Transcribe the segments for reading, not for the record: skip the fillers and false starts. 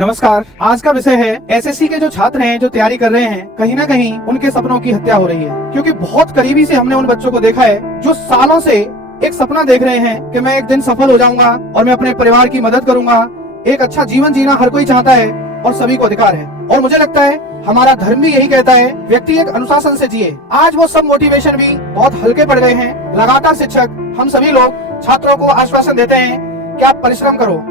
नमस्कार। आज का विषय है एसएससी के जो छात्र हैं, जो तैयारी कर रहे हैं, कहीं ना कहीं उनके सपनों की हत्या हो रही है। क्योंकि बहुत करीबी से हमने उन बच्चों को देखा है जो सालों से एक सपना देख रहे हैं कि मैं एक दिन सफल हो जाऊंगा और मैं अपने परिवार की मदद करूंगा। एक अच्छा जीवन जीना हर कोई चाहता है और सभी को अधिकार है। और मुझे लगता है हमारा धर्म भी यही कहता है, व्यक्ति एक अनुशासन से जिए। आज वो सब मोटिवेशन भी बहुत हल्के पड़ गए हैं। लगातार शिक्षक, हम सभी लोग छात्रों को आश्वासन देते हैं कि आप परिश्रम करो,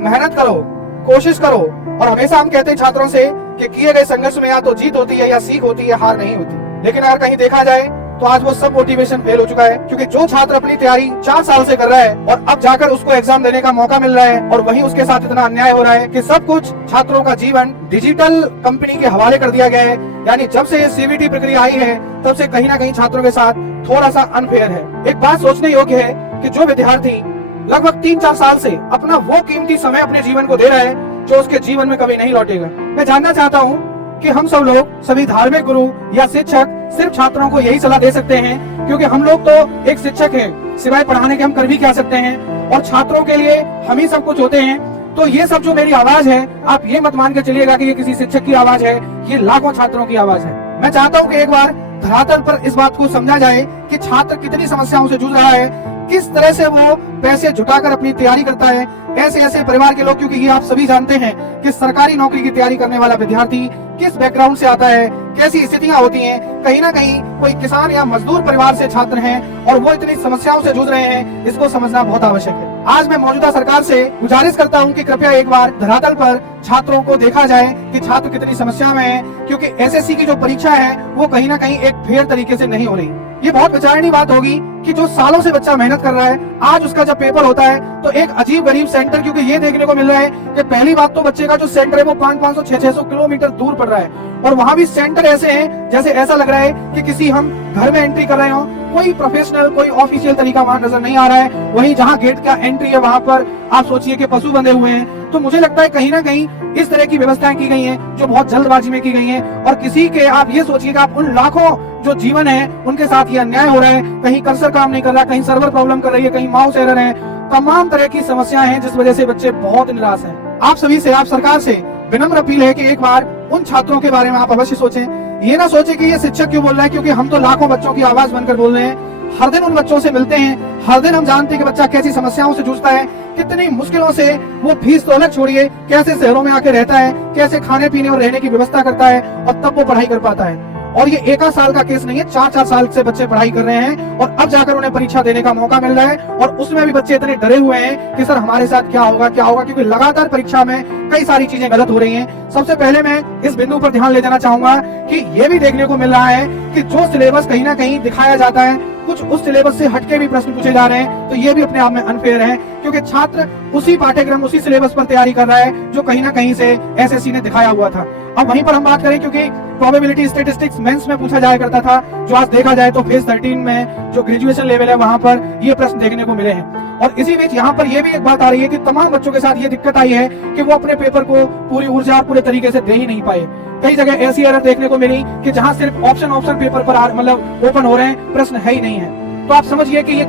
मेहनत करो, कोशिश करो। और हमेशा हम कहते हैं छात्रों से कि किए गए संघर्ष में या तो जीत होती है या सीख होती है, हार नहीं होती। लेकिन अगर कहीं देखा जाए तो आज वो सब मोटिवेशन फेल हो चुका है। क्योंकि जो छात्र अपनी तैयारी 4 साल से कर रहा है और अब जाकर उसको एग्जाम देने का मौका मिल रहा है, और वहीं उसके साथ इतना अन्याय हो रहा है कि सब कुछ छात्रों का जीवन डिजिटल कंपनी के हवाले कर दिया गया है। यानी जब से ये सीबीटी प्रक्रिया आई है तब से कहीं ना कहीं छात्रों के साथ थोड़ा सा अनफेयर है। एक बात सोचने योग्य है कि जो विद्यार्थी लगभग 3-4 साल से अपना वो कीमती समय अपने जीवन को दे रहा है जो उसके जीवन में कभी नहीं लौटेगा। मैं जानना चाहता हूँ कि हम सब लोग, सभी धार्मिक गुरु या शिक्षक सिर्फ छात्रों को यही सलाह दे सकते हैं, क्योंकि हम लोग तो एक शिक्षक हैं, सिवाय पढ़ाने के हम कर भी क्या सकते हैं, और छात्रों के लिए हम ही सब कुछ होते हैं। तो ये सब जो मेरी आवाज है, आप ये मत मान के चलिएगा कि ये किसी शिक्षक की आवाज है, ये लाखों छात्रों की आवाज है। मैं चाहता हूँ कि एक बार धरातल पर इस बात को समझा जाए कि छात्र कितनी समस्याओं से जूझ रहा है, किस तरह से वो पैसे जुटाकर अपनी तैयारी करता है। ऐसे ऐसे परिवार के लोग, क्योंकि ये आप सभी जानते हैं कि सरकारी नौकरी की तैयारी करने वाला विद्यार्थी किस बैकग्राउंड से आता है, कैसी स्थितियां होती हैं। कहीं ना कहीं कोई किसान या मजदूर परिवार से छात्र हैं और वो इतनी समस्याओं से जूझ रहे हैं, इसको समझना बहुत आवश्यक है। आज मैं मौजूदा सरकार से गुजारिश करता हूं कि कृपया एक बार धरातल पर छात्रों को देखा जाए कि छात्र कितनी समस्या में है। क्योंकि एसएससी की जो परीक्षा है वो कहीं ना कहीं एक फेयर तरीके से नहीं हो रही। ये बहुत विचारणीय बात होगी कि जो सालों से बच्चा मेहनत कर रहा है, आज उसका जब पेपर होता है तो एक अजीब गरीब सेंटर, क्योंकि ये देखने को मिल रहा है कि पहली बात तो बच्चे का जो सेंटर है वो 500, 600 किलोमीटर दूर पड़ रहा है, और वहां भी सेंटर ऐसे हैं जैसे ऐसा लग रहा है कि किसी हम घर में एंट्री कर रहे हो। कोई प्रोफेशनल, कोई ऑफिशियल तरीका वहां नजर नहीं आ रहा है। वहीं जहां गेट का एंट्री है वहां पर आप सोचिए कि पशु बंधे हुए हैं। तो मुझे लगता है कहीं ना कहीं इस तरह की व्यवस्थाएं की गई हैं जो बहुत जल्दबाजी में की गई हैं, और किसी के, आप ये सोचिए कि आप उन लाखों जो जीवन है उनके साथ ये अन्याय हो रहा है। कहीं कर्सर काम नहीं कर रहा, कहीं सर्वर प्रॉब्लम कर रही है, कहीं माउस एरर है। तमाम तरह की समस्याएं हैं जिस वजह से बच्चे बहुत निराश हैं। आप सभी से, आप सरकार से विनम्र अपील है कि एक बार उन छात्रों के बारे में आप अवश्य सोचें। ये ना सोचे कि ये शिक्षक क्यों बोल रहा है, क्योंकि हम तो लाखों बच्चों की आवाज बनकर बोल रहे हैं। हर दिन उन बच्चों से मिलते हैं, हर दिन हम जानते हैं कि बच्चा कैसी समस्याओं से जूझता है, कितनी मुश्किलों से वो फीस तो अलग छोड़िए, कैसे शहरों में आके रहता है, कैसे खाने पीने और रहने की व्यवस्था करता है, और तब वो पढ़ाई कर पाता है। और ये 1 साल का केस नहीं है, 4-4 साल से बच्चे पढ़ाई कर रहे हैं और अब जाकर उन्हें परीक्षा देने का मौका मिल रहा है। और उसमें भी बच्चे इतने डरे हुए हैं कि सर हमारे साथ क्या होगा, क्या होगा, क्योंकि लगातार परीक्षा में कई सारी चीजें गलत हो रही हैं। सबसे पहले मैं इस बिंदु पर ध्यान ले जाना चाहूंगा कि ये भी देखने को मिल रहा है कि जो सिलेबस कहीं ना कहीं दिखाया जाता है, कुछ उस सिलेबस से हटके भी प्रश्न पूछे जा रहे हैं। तो ये भी अपने आप में अनफेयर है, क्योंकि छात्र उसी पाठ्यक्रम, उसी सिलेबस पर तैयारी कर रहा है जो कहीं ना कहीं से एसएससी ने दिखाया हुआ था। अब वहीं पर हम बात करें, क्योंकि प्रोबेबिलिटी स्टैटिस्टिक्स मेंस में पूछा जाया करता था, जो आज देखा जाए तो फेज 13 में जो ग्रेजुएशन लेवल है वहां पर ये प्रश्न देखने को मिले हैं। और इसी बीच यहाँ पर ये भी एक बात आ रही है कि तमाम बच्चों के साथ ये दिक्कत आई है कि वो अपने पेपर को पूरी ऊर्जा, पूरे तरीके से दे ही नहीं पाए। कई जगह ऐसी एरर देखने को मिली कि जहां सिर्फ ऑप्शन पेपर पर मतलब ओपन हो रहे हैं, प्रश्न है ही नहीं है। तो आप समझिए कि ये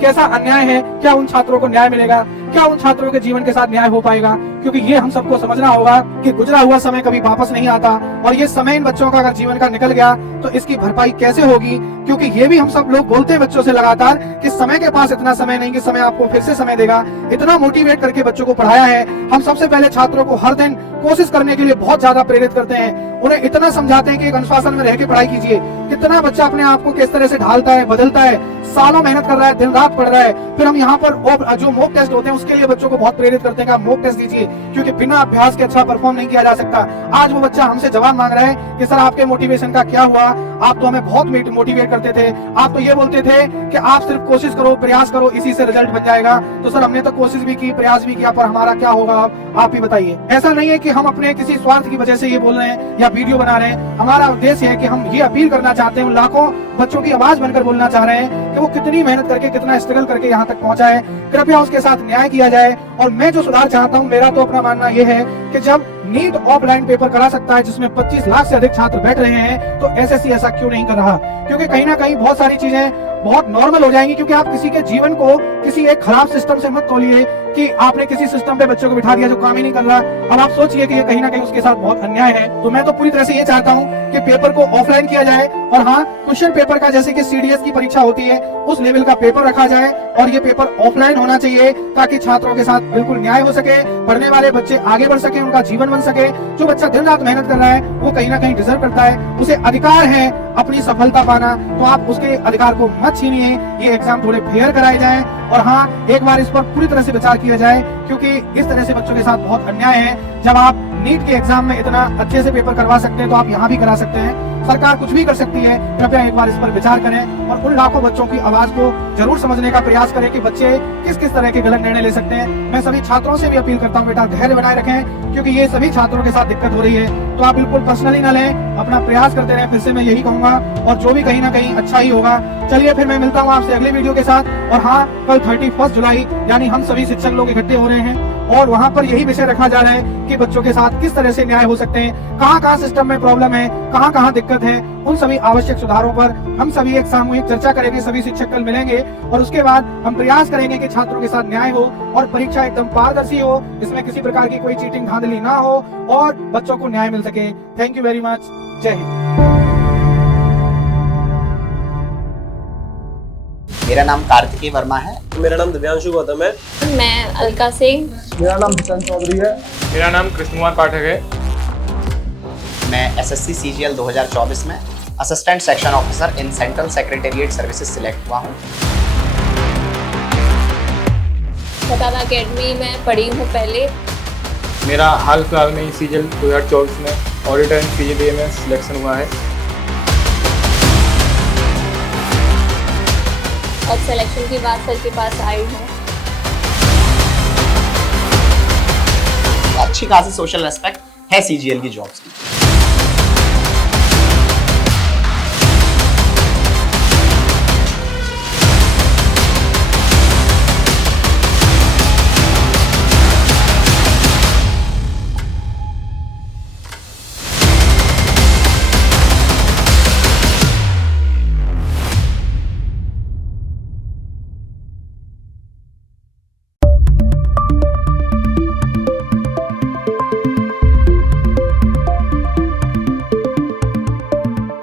कैसा अन्याय है। क्या उन छात्रों को न्याय मिलेगा? क्या उन छात्रों के जीवन के साथ न्याय हो पाएगा? क्योंकि ये हम सबको समझना होगा कि गुजरा हुआ समय कभी वापस नहीं आता, और ये समय इन बच्चों का अगर जीवन का निकल गया तो इसकी भरपाई कैसे होगी? क्योंकि ये भी हम सब लोग बोलते हैं बच्चों से लगातार कि समय के पास इतना समय नहीं कि समय आपको फिर से समय देगा। इतना मोटिवेट करके बच्चों को पढ़ाया है। हम सबसे पहले छात्रों को हर दिन कोशिश करने के लिए बहुत ज्यादा प्रेरित करते हैं, उन्हें इतना समझाते हैं कि एक अनुशासन में रह के पढ़ाई कीजिए। कितना बच्चा अपने आप को किस तरह से ढालता है, बदलता है, सालों मेहनत कर रहा है, दिन रात पढ़ रहा है। फिर हम यहाँ पर जो मॉक टेस्ट होते हैं उसके लिए बच्चों को बहुत प्रेरित करते हैं कि आप मॉक टेस्ट दीजिए, क्योंकि बिना अभ्यास के अच्छा परफॉर्म नहीं किया जा सकता। आज वो बच्चा हमसे जवाब मांग रहा है कि सर आपके मोटिवेशन का क्या हुआ? आप तो हमें बहुत मोटिवेट करते थे, आप तो ये बोलते थे कि आप सिर्फ कोशिश करो, प्रयास करो, इसी से रिजल्ट बन जाएगा। तो सर हमने तो कोशिश भी की, प्रयास भी किया, पर हमारा क्या होगा आप ही बताइए। ऐसा नहीं है कि हम अपने किसी स्वार्थ की वजह से ये बोल रहे हैं या वीडियो बना रहे हैं। हमारा उद्देश्य है कि हम ये अपील करना चाहते हैं, लाखों बच्चों की आवाज बनकर बोलना चाह रहे हैं कि वो कितनी मेहनत करके, कितना स्ट्रगल करके यहाँ तक पहुंचा है। कृपया उसके साथ न्याय किया जाए। और मैं जो सुधार चाहता हूँ, मेरा तो अपना मानना यह है कि जब नीट ऑफलाइन पेपर करा सकता है जिसमें 25 लाख से अधिक छात्र बैठ रहे हैं, तो एसएससी ऐसा क्यों नहीं कर रहा? क्योंकि कहीं ना कहीं बहुत सारी चीजें बहुत नॉर्मल हो जाएंगी, क्योंकि आप किसी के जीवन को किसी एक खराब सिस्टम से मत तोलिए कि आपने किसी सिस्टम पे बच्चों को बिठा दिया जो काम ही नहीं कर रहा। अब आप सोचिए कि ये कहीं ना कहीं उसके साथ बहुत अन्याय है। तो मैं तो पूरी तरह से ये चाहता हूँ कि पेपर को ऑफलाइन किया जाए, और हाँ, क्वेश्चन पेपर का जैसे कि सीडीएस की परीक्षा होती है उस लेवल का पेपर रखा जाए, और ये पेपर ऑफलाइन होना चाहिए ताकि छात्रों के साथ बिल्कुल न्याय हो सके, पढ़ने वाले बच्चे आगे बढ़ सके, उनका जीवन बन सके। जो बच्चा दिन रात मेहनत कर रहा है वो कहीं ना कहीं डिजर्व करता है, उसे अधिकार है अपनी सफलता पाना, तो आप उसके अधिकार को मत छीनिए। ये एग्जाम थोड़े फेयर कराए जाएं, और हाँ, एक बार इस पर पूरी तरह से विचार किया जाए, क्योंकि इस तरह से बच्चों के साथ बहुत अन्याय है। जब आप नीट के एग्जाम में इतना अच्छे से पेपर करवा सकते हैं तो आप यहाँ भी करा सकते हैं। सरकार कुछ भी कर सकती है, कृपया एक बार इस पर विचार करें और उन लाखों बच्चों की आवाज को जरूर समझने का प्रयास करें कि बच्चे किस किस तरह के गलत निर्णय ले सकते हैं। मैं सभी छात्रों से भी अपील करता हूँ, बेटा धैर्य बनाए रखें, क्योंकि ये सभी छात्रों के साथ दिक्कत हो रही है। तो आप बिल्कुल पर्सनली न लें, अपना प्रयास करते रहें, फिर से मैं यही कहूंगा, और जो भी कहीं ना कहीं अच्छा ही होगा। चलिए फिर मैं मिलता हूँ आपसे अगले वीडियो के साथ। और हाँ, कल 31 जुलाई यानी हम सभी शिक्षक लोग इकट्ठे हो रहे हैं, और वहाँ पर यही विषय रखा जा रहा है कि बच्चों के साथ किस तरह से न्याय हो सकते हैं, कहाँ कहाँ सिस्टम में प्रॉब्लम है, कहाँ कहाँ दिक्कत है, उन सभी आवश्यक सुधारों पर हम सभी एक सामूहिक चर्चा करेंगे। सभी शिक्षक कल मिलेंगे और उसके बाद हम प्रयास करेंगे कि छात्रों के साथ न्याय हो और परीक्षा एकदम पारदर्शी हो, इसमें किसी प्रकार की कोई चीटिंग धांधली ना हो और बच्चों को न्याय मिल सके। Thank you very much. जय हिंद। मेरा नाम कार्तिकेय वर्मा है। मेरा नाम दिव्यांशु गौतम है। मैं अलका सिंह। मेरा नाम भूषण चौधरी है। मेरा नाम कृष्ण कुमार पाठक है। मैं एसएससी सीजीएल 2024 में assistant section officer in central secretariat services select हुआ हूँ। सताना अकेडमी में पढ़ी हूँ पहले। मेरा हाल फिलहाल में ही सीजीएल 2024 में ऑडिटर इन सीजीडीए में सिलेक्शन हुआ है। और सिलेक्शन के बाद सर के पास आई हूँ। अच्छी खासी सोशल रेस्पेक्ट है सीजीएल की जॉब्स की।